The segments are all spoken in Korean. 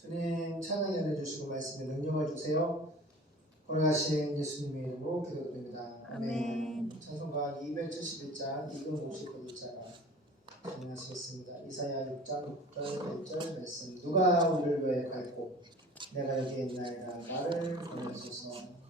주님 찬양이 해주시고 말씀에 능력을 주세요. 돌아가신 예수님의 이름으로 기도드립니다. 아멘. 찬송가 271장 259자가 진행하시겠습니다. 이사야 6장 6절 8절 말씀. 누가 우리를 왜 밟고 내가 여기에 있나이다. 나를 보내소서.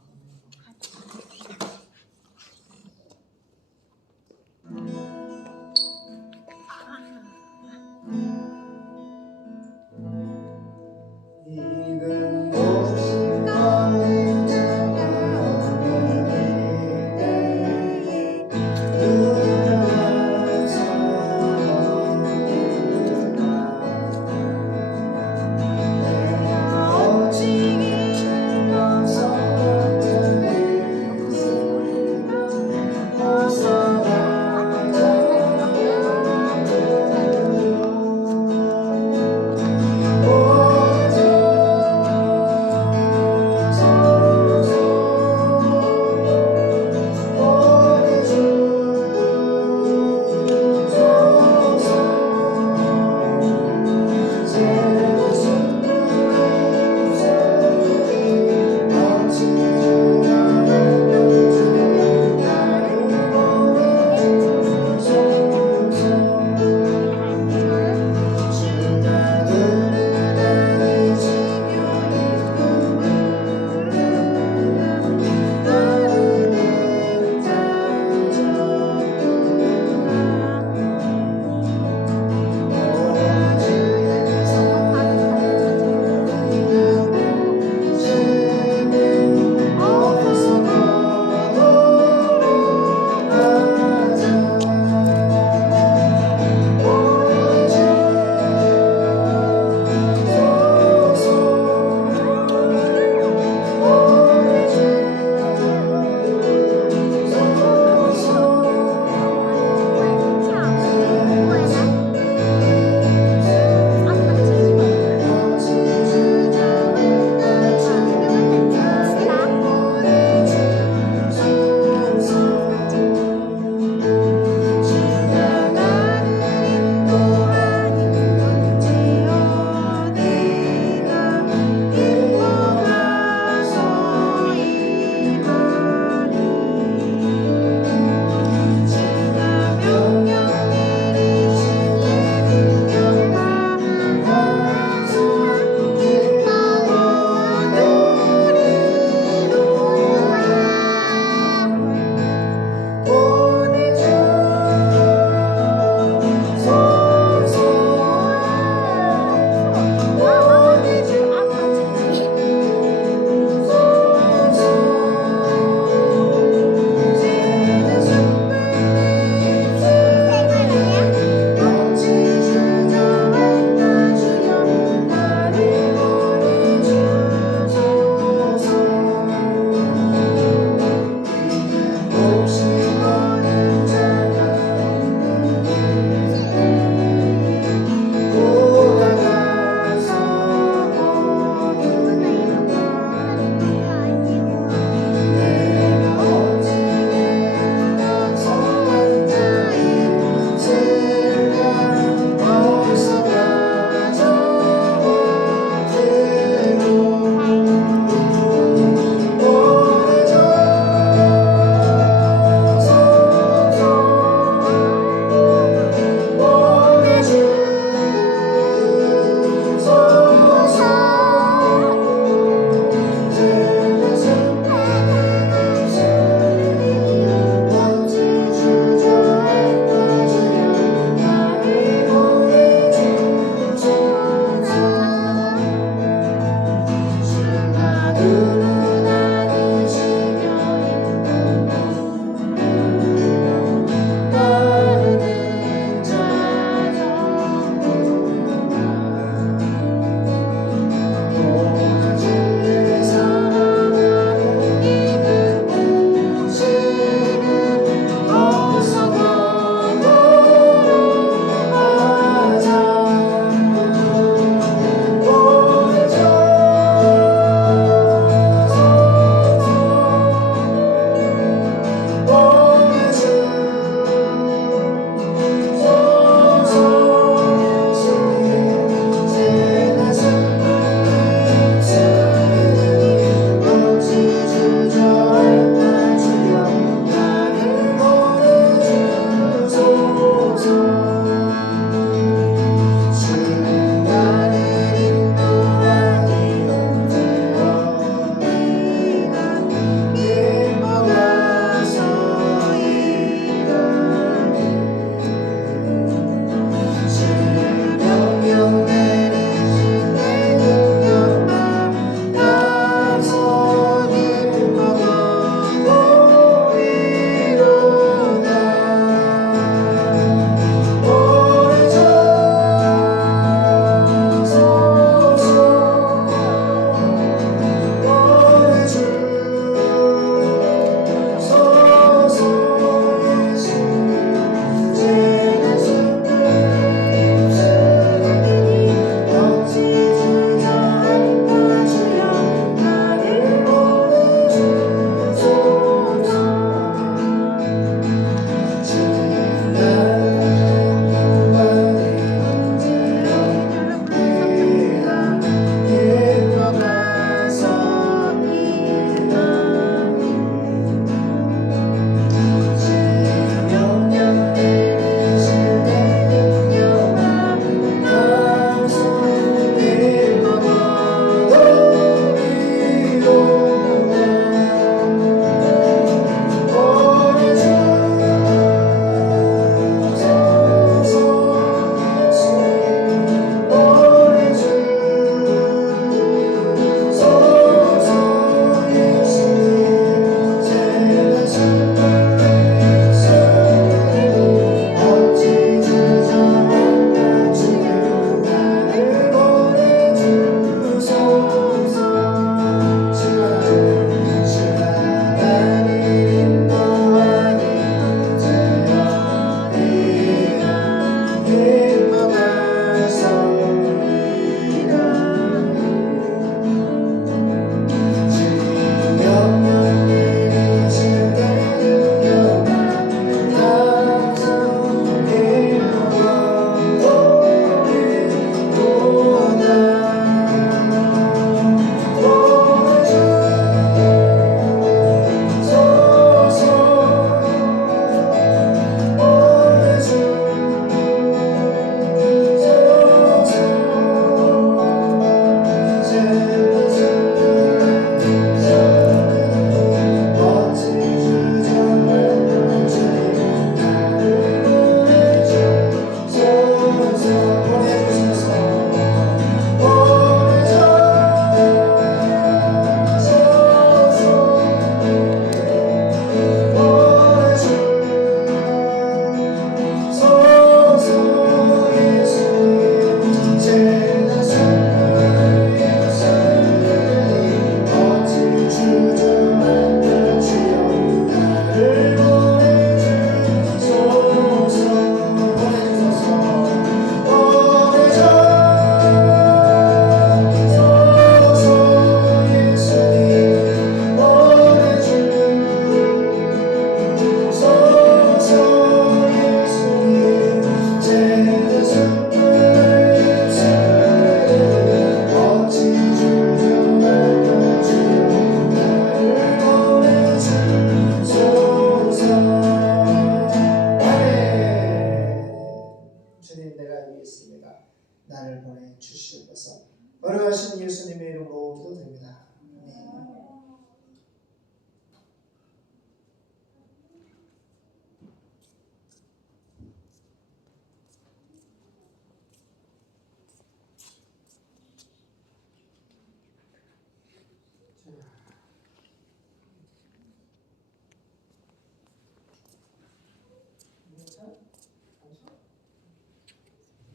어려하신 예수님의 이름으로 기도드립니다. 아멘.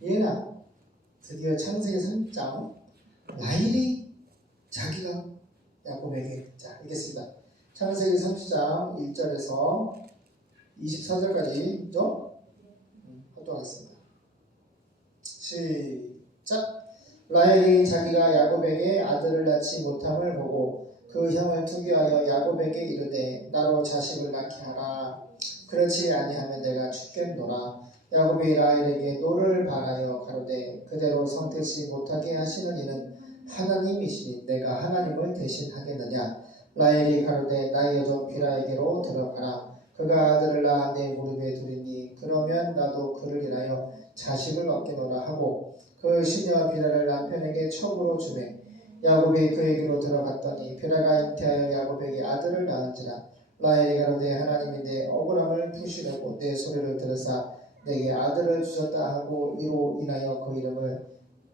예나 드디어 창세기 3장 라헬이 자기가 야곱에게 자 읽겠습니다. 창세기 30장 1절에서 24절까지죠? 하도록하겠습니다. 시작. 라헬이 자기가 야곱에게 아들을 낳지 못함을 보고 그 형을 투기하여 야곱에게 이르되 나로 자식을 낳게 하라. 그렇지 아니하면 내가 죽겠노라. 야곱이 라헬에게 노를 바라여 가로되 그대로 성태지 못하게 하시는 이는 하나님이시니 내가 하나님을 대신하겠느냐. 라헬이 가로되 나의 여종 비라에게로 들어가라. 그가 아들을 낳아 내 무릎에 두리니 그러면 나도 그를 인하여 자식을 얻겠노라 하고 그 시녀 비라를 남편에게 첩으로 주매 야곱이 그에게로 들어갔더니 비라가 잉태하여 야곱에게 아들을 낳은지라. 라헬이 가로되 하나님이 내 억울함을 푸시려고 내 소리를 들으사 내게 아들을 주셨다 하고 이로 인하여 그 이름을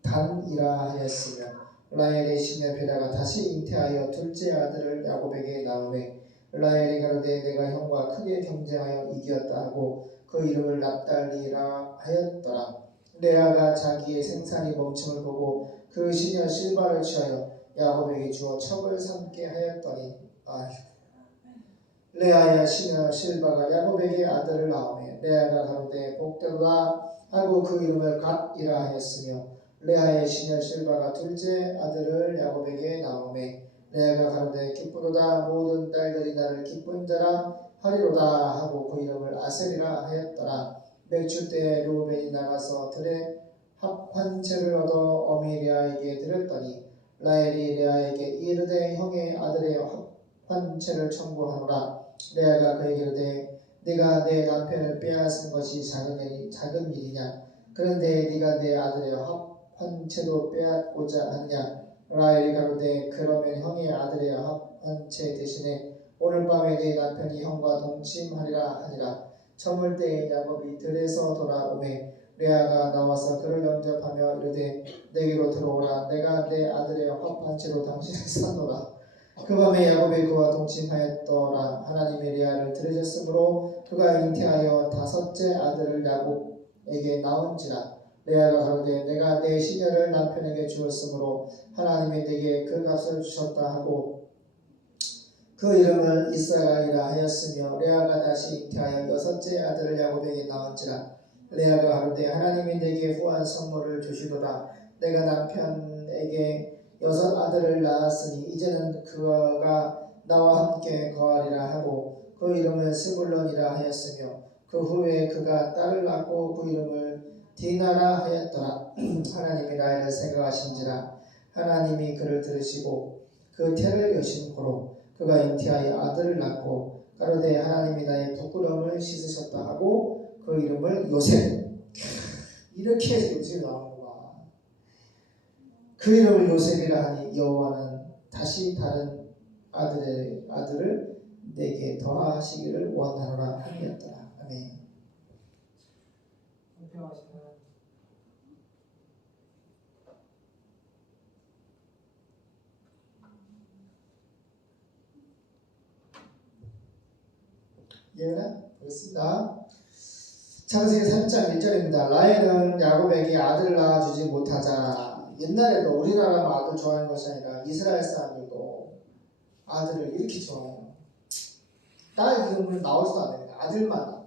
단이라 하였으며 라헬의 시녀 비라가 다시 잉태하여 둘째 아들을 야곱에게 낳으매 라헬이 가로되 내가 형과 크게 경쟁하여 이겼다 하고 그 이름을 납달리라 하였더라. 레아가 자기의 생산이 멈춤을 보고 그 시녀 실바를 취하여 야곱에게 주어 첩을 삼게 하였더니 레아의 시녀 실바가 야곱에게 아들을 낳으며 레아가 가로되 복되도다 하고 그 이름을 갓이라 하였으며 레아의 시녀 실바가 둘째 아들을 야곱에게 낳으며 레아가 가로되 기쁘도다 모든 딸들이 나를 기쁜 자라 하리로다 하고 그 이름을 아셀이라 하였더라. 맥주 때에 르우벤이 나가서 들에 합환채를 얻어 어미 레아에게 드렸더니 라헬이 레아에게 이르되 형의 아들의 합환채를 청구하노라. 레아가 그에게 이르되 네가 내 남편을 빼앗은 것이 작은 일이냐. 그런데 네가 내 아들의 합환채도 빼앗고자 하느냐. 라헬이 가로되 그러면 형의 아들의 합환채 대신에 오늘 밤에 네 남편이 형과 동침하리라 하니라. 저물 때에 야곱이 들에서 돌아오매 레아가 나와서 그를 영접하며 이르되 내게로 들어오라. 내가 내 아들의 합환채로 당신을 샀노라. 그 밤에 야곱이 그와 동침하였더라. 하나님이 레아를 들으셨으므로 그가 잉태하여 다섯째 아들을 야곱에게 낳은지라. 레아가 가로되 내가 내 시녀를 남편에게 주었으므로 하나님이 내게 그 값을 주셨다 하고 그 이름을 이스라엘이라 하였으며 레아가 다시 잉태하여 여섯째 아들을 야곱에게 낳은지라. 레아가 가로되 하나님이 내게 후한 선물을 주시도다. 내가 남편에게 여섯 아들을 낳았으니 이제는 그가 나와 함께 거하리라 하고 그 이름을 스불론이라 하였으며 그 후에 그가 딸을 낳고 그 이름을 디나라 하였더라. 하나님이 라헬을 생각하신지라. 하나님이 그를 들으시고 그 태를 여신 고로 그가 잉태하여 아들을 낳고 가로되 하나님이 나의 부끄러움을 씻으셨다 하고 그 이름을 요셉. 이렇게 해서 요셉이 나오는 거야. 그 이름을 요셉이라 하니 여호와는 다시 다른 아들을 내게 더하시기를 원하노라 하니였더라. 아멘. 예언 보겠습니다. 창세기 3장 1절입니다. 라헬은 야곱에게 아들을 낳아주지 못하자. 옛날에도 우리나라만 아들 좋아하는 것이 아니라 이스라엘 사람들도 아들을 이렇게 좋아해요. 딸 이름은 나오지도 않습니다. 아들만.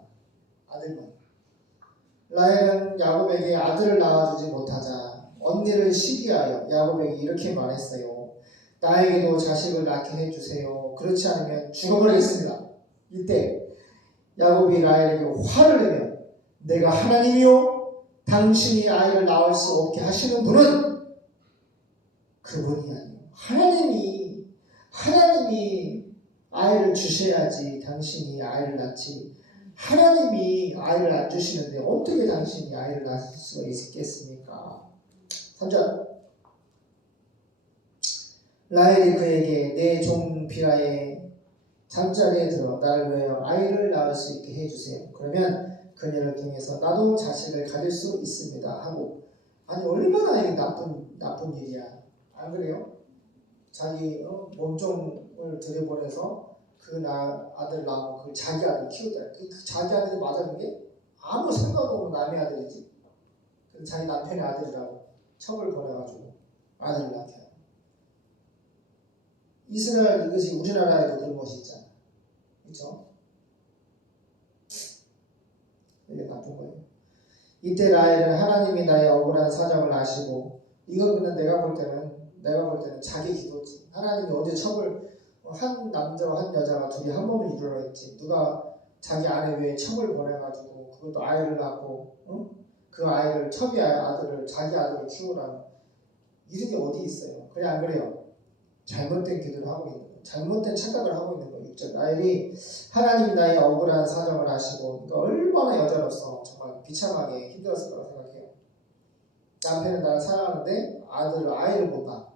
라헬은 야곱에게 아들을 낳아주지 못하자 언니를 시기하여 야곱에게 이렇게 말했어요. 나에게도 자식을 낳게 해주세요. 그렇지 않으면 죽어버리겠습니다. 이때 야곱이 라헬에게 화를 내며 내가 하나님이요 당신이 아이를 낳을 수 없게 하시는 분은 그분이 아니요 하나님이 아이를 주셔야지 당신이 아이를 낳지. 하나님이 아이를 안 주시는데 어떻게 당신이 아이를 낳을 수가 있겠습니까? 3절 라헬이 그에게 내 종 빌하의 잠자리에 들어 나를 위하여 아이를 낳을 수 있게 해주세요. 그러면 그녀를 통해서 나도 자식을 가질 수 있습니다 하고. 아니 얼마나 이게 나쁜 일이야. 안 그래요? 자기 몸종을 들여보내서 아들 낳으면 그 자기 아들 키우다. 그 자기 아들이 맞아 그게? 아무 생각 없는 남의 아들이지. 자기 남편의 아들이라고 첩을 보내가지고 아들을 낳게 하고. 이스라엘 이것이 우리나라에도 그런 것이 있잖아. 그렇죠? 이게 나쁜 거예요. 이때 라헬은 하나님이 나의 억울한 사정을 아시고, 이건 그냥 내가 볼 때는 자기 기도지. 하나님이 언제 첩을 한 남자와 한 여자가 둘이 한 몸을 이루려 했지. 누가 자기 아내 외에 첩을 보내가지고 그것도 아이를 낳고, 응? 그 아이를 첩이 아들을 자기 아들을 키우라는 이런 게 어디 있어요? 그래 안 그래요? 잘못된 기도를 하고 있는 거예요. 잘못된 착각을 하고 있는 거예요. 6절 라헬이 하나님이 나의 억울한 사정을 아시고, 그러니까 얼마나 여자로서 정말 비참하게 힘들었을 거라고 생각해요. 남편은 나를 사랑하는데 아이를 못 낳아.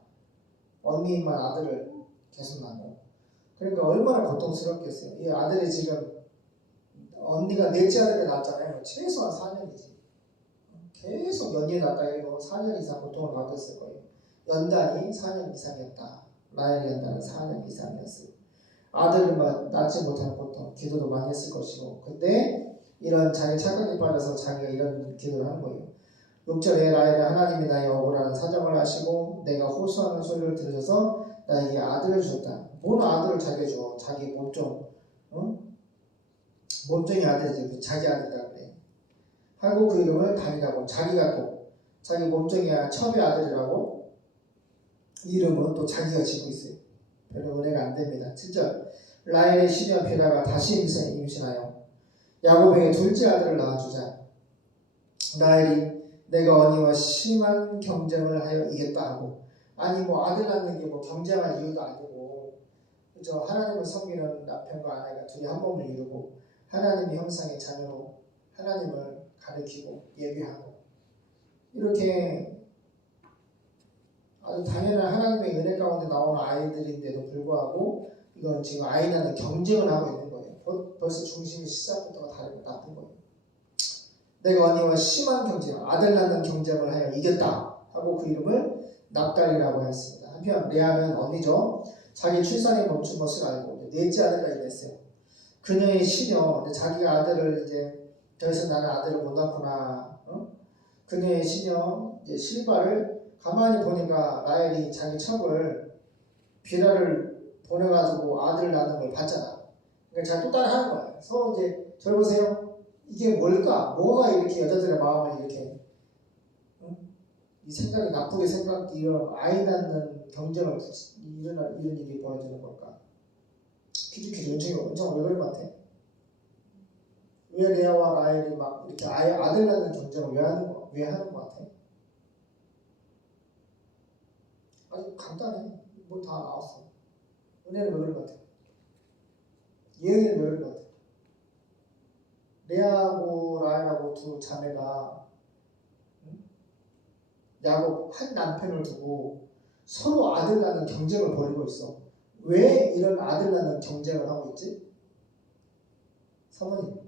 언니만 아들을 계속 낳고. 그러니까 얼마나 고통스럽겠어요. 이 아들이 지금 언니가 넷째 아들을 낳았잖아요. 최소한 4년이지. 계속 연이어 낳았다 해도 4년 이상 고통을 받고 있을 거예요. 연단이 4년 이상이었다. 라헬의 연단은 4년 이상이었어요. 아들을 낳지 못하는 고통, 기도도 많이 했을 것이고. 근데 이런 자기 착각에 빠져서 자기가 이런 기도를 하는 거예요. 6절에 라헬은 하나님이 나의 억울한 사정을 아시고 내가 호소하는 소리를 들으셔서 나에게 아들을 주셨다. 뭔 아들을 자기가 줘? 자기 몸종, 몸종의 아들이지. 자기 아들이라 그래. 하고 그 이름을 단이라고. 자기가 또 자기 몸종의 첩의 아들이라고 이름은 또 자기가 짓고 있어요. 별로 은혜가 안 됩니다. 7절 라헬의 시녀 베라가 다시 임신하여 야곱에게 둘째 아들을 낳아주자. 라헬이 내가 언니와 심한 경쟁을 하여 이겼다 하고. 아니 뭐 아들 낳는 게 뭐 경쟁할 이유도 아니고, 그죠? 하나님을 섬기는 남편과 아내가 둘이 한 몸을 이루고 하나님의 형상의 자녀로 하나님을 가리키고 예비하고, 이렇게 아주 당연한 하나님의 은혜 가운데 나오는 아이들인데도 불구하고 이건 지금 아이 낳는 경쟁을 하고 있는 거예요. 벌써 중심이 시작부터가 다르고 나쁜 거예요. 내가 언니와 심한 경쟁, 아들 낳는 경쟁을 하여 이겼다 하고 그 이름을 납달이라고 했습니다. 한편 레아는 언니죠. 자기 출산이 멈춘 것을 알고 넷째 아들까지 냈어요. 그녀의 시녀, 자기가 아들을 이제 더 이상 나는 아들을 못 낳구나. 그녀의 시녀 이제 실바를 가만히 보니까 라헬이 자기 첩을 비라를 보내가지고 아들 낳는 걸 봤잖아. 그러니까 자기 또 따라 하는 거야. 서로 이제 저 보세요. 이게 뭘까? 뭐가 이렇게 여자들의 마음을 이렇게 이 생각이 나쁘게 이런 아이 낳는 경쟁을 이런 일이 벌어지는 걸까? 퀴즈 은총이 왜 그런 것 같아? 왜 레아와 라헬이 막 이렇게 아들 낳는 경쟁을 왜 하는 것 같아? 아주 간단해. 뭐 다 나왔어. 은혜는 왜 그런 것 같아? 예언이는 왜 그런 것 같아? 레아하고 라헬하고 두 자매가 야곱 한 남편을 두고 서로 아들 낳는 경쟁을 벌이고 있어. 왜 이런 아들 낳는 경쟁을 하고 있지? 사모님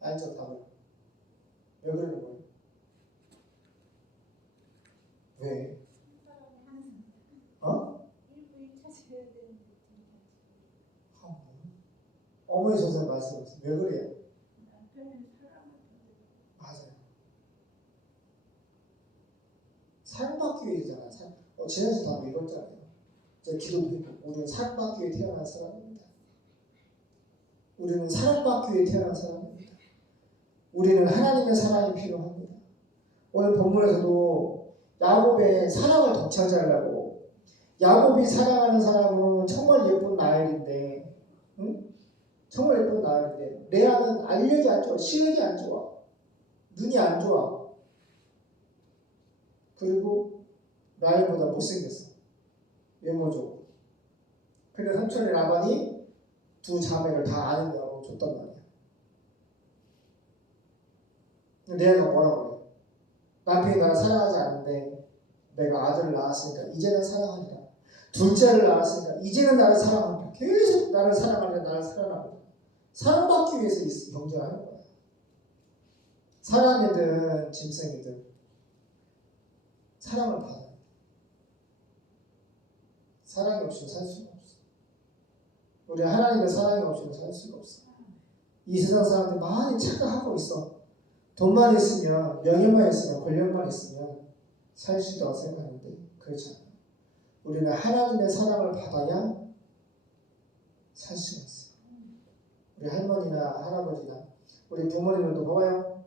알죠? 답을. 왜 그러는 거예요? 왜? 어머니 선생 말씀하세요. 왜 그래요? 맞아요. 사랑받기 위해잖아. 지난주에 다 읽었잖아요. 제가 기도도 했고, 우리는 사랑받기 위해 태어난 사람입니다. 우리는 사랑받기 위해 태어난 사람입니다. 우리는 하나님의 사랑이 필요합니다. 오늘 본문에서도 야곱의 사랑을 독차지하려고, 야곱이 사랑하는 사람은 정말 예쁜 라헬인데, 응? 정말 예쁜 라헬인데 레아는 알력이 안 좋아, 시력이 안 좋아, 눈이 안 좋아, 그리고 라헬보다 못생겼어, 외모적으로. 그래서 삼촌의 라반이 두 자매를 다 아는다고 줬단 말이야. 레아가 뭐라고 그래? 남편이 나를 사랑하지 않는데 내가 아들을 낳았으니까 이제는 사랑하리라. 둘째를 낳았으니까 이제는 나를 사랑한다. 계속 나를 사랑하려 나를 사랑하고 사랑받기 위해서 경쟁하는 거야. 사람이든 짐승이든 사랑을 받아. 사랑이 없이는 살 수가 없어. 우리 하나님의 사랑이 없이는 살 수가 없어. 이 세상 사람들 많이 착각하고 있어. 돈만 있으면, 명예만 있으면, 권력만 있으면 살 수 있다고 생각하는데 그렇지 않아. 우리는 하나님의 사랑을 받아야 살 수가 있어. 우리 할머니나 할아버지나 우리 부모님들도 봐봐요.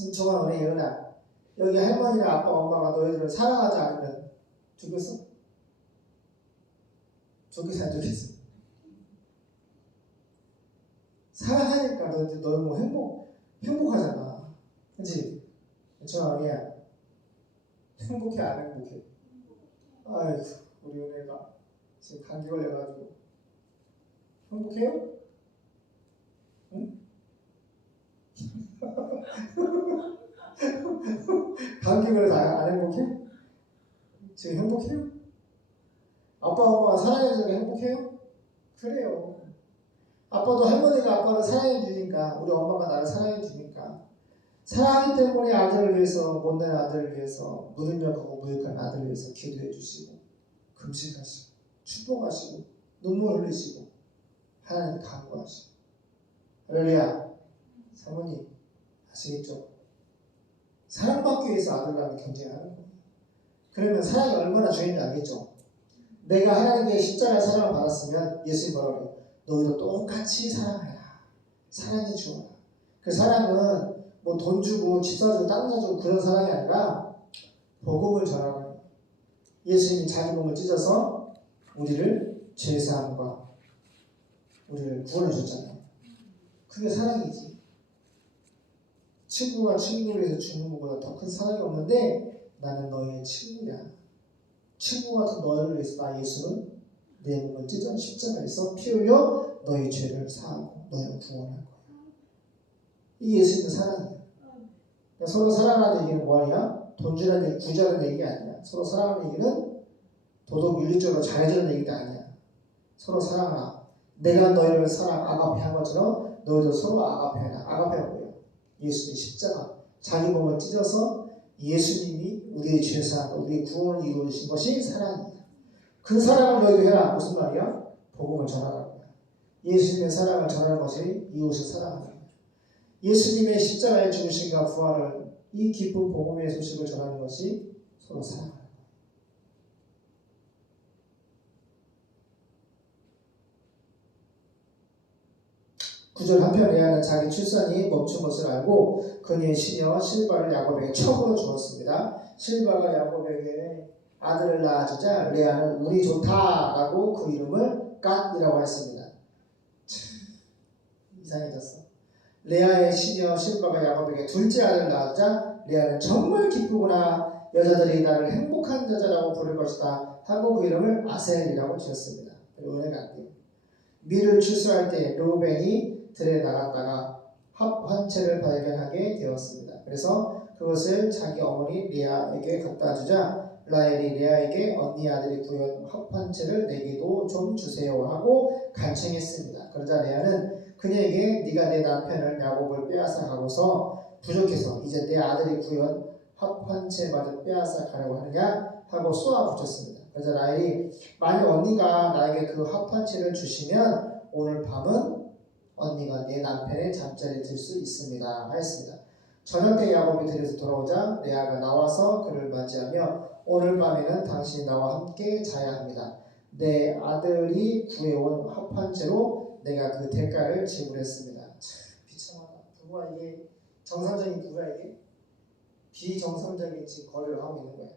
은총아 은혜 일어나. 여기 할머니나 아빠 엄마가 너희들을 사랑하지 않으면 죽겠어? 죽겠어 안 죽겠어? 사랑하니까 너희 뭐 행복하잖아. 그치? 은총아 은혜야. 행복해 안 행복해? 아이고 우리 은혜가 지금 감기 걸려가지고 행복해요? 응? 감기 걸려서 안 행복해? 지금 행복해요? 아빠 엄마가 사랑해주니까 행복해요? 그래요. 아빠도 할머니가 아빠를 사랑해주니까 우리 엄마가 나를 사랑해주니까 사랑하기 때문에 아들을 위해서 못난 아들을 위해서 무능력하고 무익한 아들을 위해서 기도해주시고 금식하시고 축복하시고 눈물 흘리시고 하나님 간구하시고 할렐루야. 사모님 아시겠죠? 사랑받기 위해서 아들 낳는 경쟁하는 거예요. 그러면 사랑이 얼마나 중요한지 알겠죠? 내가 하나님께 십자가의 사랑을 받았으면 예수님 뭐라고 그래요? 너희도 똑같이 사랑해라. 사랑해 주어라. 그 사랑은 뭐 돈 주고 집 사주고 땅 사주고 그런 사랑이 아니라 복음을 전하는 거예요. 예수님이 자기 몸을 찢어서 우리를 죄사함과 우리를 구원해 줬잖아요. 그게 사랑이지. 친구가 친구를 위해서 죽는 것보다 더 큰 사랑이 없는데 나는 너희의 친구야. 친구 같은 너희를 위해서 나 예수는 내 몸을 찢어 십자가에서 피 흘려 너희 죄를 사하고 너희를 구원할 거야. 이게 예수님의 사랑이야. 그러니까 서로 사랑하는 얘기는 뭐냐? 돈 주라는 얘기, 구자라는 얘기가 아니야. 서로 사랑하는 얘기는 도덕 윤리적으로 잘해주는 얘기가 아니야. 서로 사랑하라. 내가 너희를 사랑 아가페 한 것처럼 너희도 서로 아가페해라. 아가페가 뭐예요? 예수님의 십자가. 자기 몸을 찢어서 예수님이 우리의 죄사함과 우리의 구원을 이루어주신 것이 사랑이야. 그 사랑을 너희도 해라. 무슨 말이야? 복음을 전하라는 거야. 예수님의 사랑을 전하는 것이 이웃을 사랑하는 거야. 예수님의 십자가의 죽으심과 부활을 이 기쁜 복음의 소식을 전하는 것이 서로 사랑하는 거야. 구절 한편 레아는 자기 출산이 멈춘 것을 알고 그녀의 시녀 실바를 야곱에게 첩으로 주었습니다. 실바가 야곱에게 아들을 낳아주자 레아는 운이 좋다라고 그 이름을 갓이라고 했습니다. 참 이상해졌어. 레아의 시녀 실바가 야곱에게 둘째 아들을 낳아주자 레아는 정말 기쁘구나. 여자들이 나를 행복한 여자라고 부를 것이다 하고 그 이름을 아셀이라고 지었습니다. 은혜가 안 돼요. 밀을 추수할 때 르우벤이 들에 나갔다가 합환채를 발견하게 되었습니다. 그래서 그것을 자기 어머니 레아에게 갖다 주자 라헬이 레아에게 언니 아들이 구해온 합환채를 내게도 좀 주세요 하고 간청했습니다. 그러자 레아는 그녀에게 네가 내 남편을 야곱을 빼앗아 가고서 부족해서 이제 내 아들이 구해온 합환채마저 빼앗아 가려고 하느냐 하고 쏘아 붙였습니다. 그러자 라헬이 만약 언니가 나에게 그 합환채를 주시면 오늘 밤은 언니가 내 남편의 잠자리에 들 수 있습니다 하였습니다. 저녁 때 야곱이 들에서 돌아오자 레아가 나와서 그를 맞이하며 오늘 밤에는 당신이 나와 함께 자야 합니다. 내 아들이 구해온 합환채로 내가 그 대가를 지불했습니다. 참 비참하다. 부부가 이게 정상적인 부부야 이게? 비정상적인 지금 거래를 하고 있는 거야.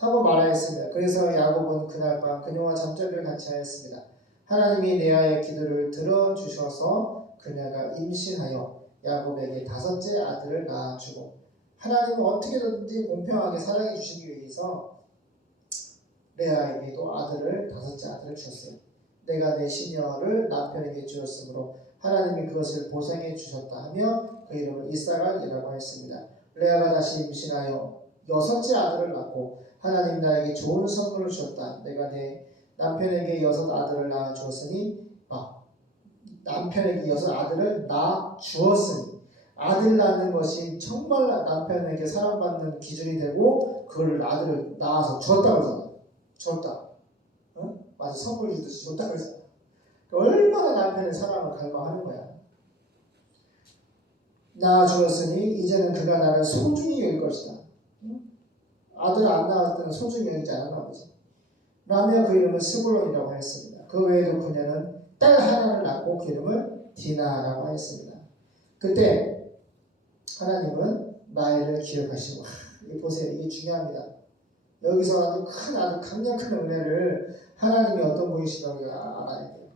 하고 말하였습니다. 그래서 야곱은 그날 밤 그녀와 잠자리를 같이 하였습니다. 하나님이 레아의 기도를 들어주셔서 그녀가 임신하여 야곱에게 5째 아들을 낳아주고 하나님은 어떻게든지 공평하게 사랑해 주시기 위해서 레아에게도 5째 아들을 주셨어요. 내가 내 시녀를 남편에게 주었으므로 하나님이 그것을 보상해 주셨다 하며 그 이름을 이사갈이라고 했습니다. 레아가 다시 임신하여 6째 아들을 낳고 하나님 나에게 좋은 선물을 주었다. 내가 내 남편에게 6 아들을 낳아 주었으니 남편에게 6 아들을 낳아 주었으니 아들 낳는 것이 정말 남편에게 사랑받는 기준이 되고 그걸 아들을 낳아서 주었다고 그러잖아. 줬다. 어? 맞아. 선물 주듯이 줬다고 그러잖아. 얼마나 남편의 사랑을 갈망하는 거야. 낳아 주었으니 이제는 그가 나를 소중히 여길 것이다. 아들 안 낳았을 때는 소중히 여기지 않았나 보지. 라며 그 이름을 스불론이라고 하였습니다. 그 외에도 그녀는 딸 하나를 낳고 그 이름을 디나라고 하였습니다. 그때 하나님은 나이를 기억하시고 보세요. 이게 중요합니다. 여기서 아주 강력한 은혜를 하나님이 어떤 분이신가 알아야 돼요.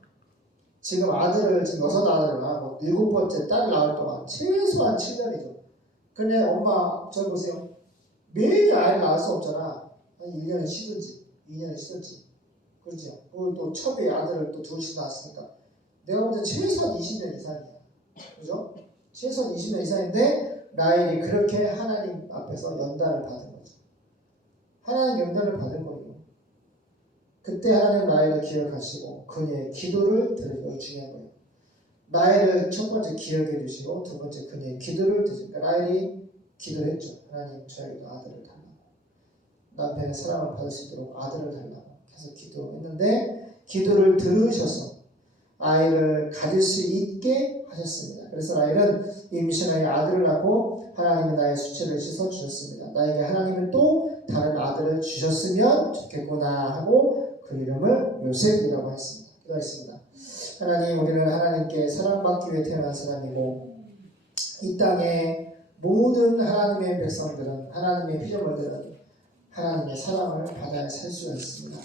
지금 아들을 지금 6 아들을 낳고 7번째 딸을 낳을 동안 최소한 7년이죠. 근데 엄마 저 보세요. 매일 아이를 낳을 수 없잖아. 한 1년은 쉬든지 2년은 쉬든지. 그렇죠. 그리고 또 첩에 아들을 또 둘씩 낳았으니까 내가 볼 때 최소한 20년 이상이야. 그죠? 최소한 20년 이상인데 라헬이 그렇게 하나님 앞에서 연단을 받은 거죠. 하나님 연단을 받은 거예요. 그때 하나님 라헬을 기억하시고 그녀의 기도를 들으시고 이거 중요한 거예요. 라헬을 첫 번째 기억해 주시고 두 번째 그녀의 기도를 들으시고 라헬이 기도를 했죠. 하나님 저에게 아들을 달라고. 남편의 사랑을 받을 수 있도록 아들을 달라고 계속 기도했는데 기도를 들으셔서 아이를 가질 수 있게 하셨습니다. 그래서 라헬은 임신하여 아들을 낳고 하나님은 나의 수치를 씻어 주셨습니다. 나에게 하나님은 또 다른 아들을 주셨으면 좋겠구나 하고 그 이름을 요셉이라고 했습니다. 기도했습니다. 하나님, 우리는 하나님께 사랑받기 위해 태어난 사람이고 이 땅의 모든 하나님의 백성들은 하나님의 피조물들은 하나님의 사랑을 받아야 살 수가 있습니다.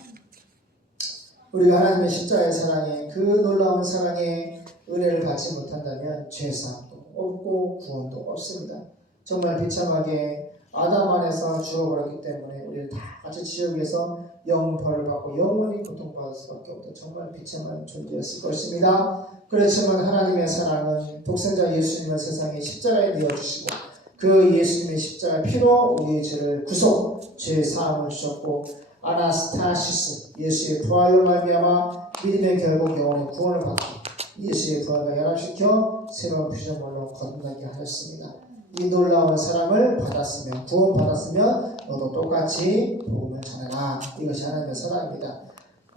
우리가 하나님의 십자가의 사랑에 그 놀라운 사랑의 은혜를 받지 못한다면 죄사함도 없고 구원도 없습니다. 정말 비참하게 아담 안에서 죽어버렸기 때문에 우리는 다 같이 지옥에서 영벌을 받고 영원히 고통받을 수밖에 없던 정말 비참한 존재였을 것입니다. 그렇지만 하나님의 사랑은 독생자 예수님을 세상에 십자가에 내어주시고 그 예수님의 십자가 피로 우리의 죄를 구속, 죄 사함을 주셨고 아나스타시스 예수의 부활로 말미암아 믿음의 결국 영원의 구원을 받고 예수의 부활과 연합시켜 새로운 피조물로 거듭나게 하셨습니다. 이 놀라운 사랑을 받았으면 구원받았으면 너도 똑같이 복음을 전해라. 이것이 하나님의 사랑입니다.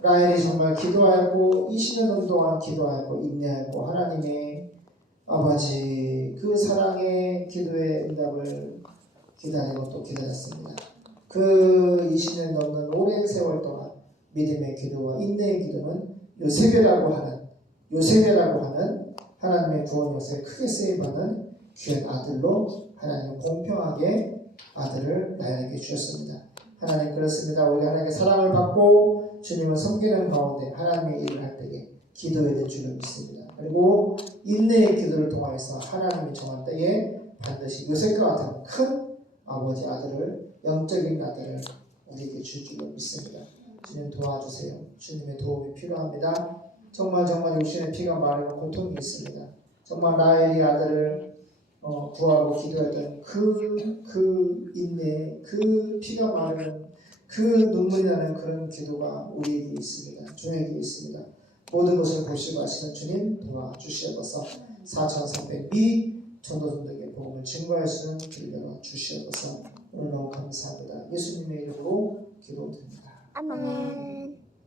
라헬이 정말 기도하였고 20년 동안 기도하였고 인내하였고 하나님의 아버지 그 사랑의 기도의 응답을 기다리고 또 기다렸습니다. 그 20년 넘는 오랜 세월 동안 믿음의 기도와 인내의 기도는 요셉이라고 하는 하나님의 구원 요셉에 크게 쓰임받는 귀한 아들로 하나님은 공평하게 아들을 라헬에게 주셨습니다. 하나님 그렇습니다. 우리가 하나님께 사랑을 받고 주님을 섬기는 가운데 하나님의 일을 할 때에 기도해야 될 줄을 믿습니다. 그리고 인내의 기도를 통해서 하나님이 정할 때에 반드시 요셉과 같은 큰 아버지 아들을 영적인 아들을 우리에게 줄 줄을 믿습니다. 주님 도와주세요. 주님의 도움이 필요합니다. 정말 육신의 피가 마르는 고통이 있습니다. 정말 라헬이 아들을 구하고 기도했던 그 인내, 그 피가 마르는 그 눈물이 나는 그런 기도가 우리에게 있습니다. 주에게 있습니다. 모든 것을 보시고 하시는 주님 도와주시옵소서. 4,300미 전도자들에게 복음을 증거하시는 길 열어주시옵소서. 오늘 너무 감사합니다. 예수님의 이름으로 기도드립니다. 아멘.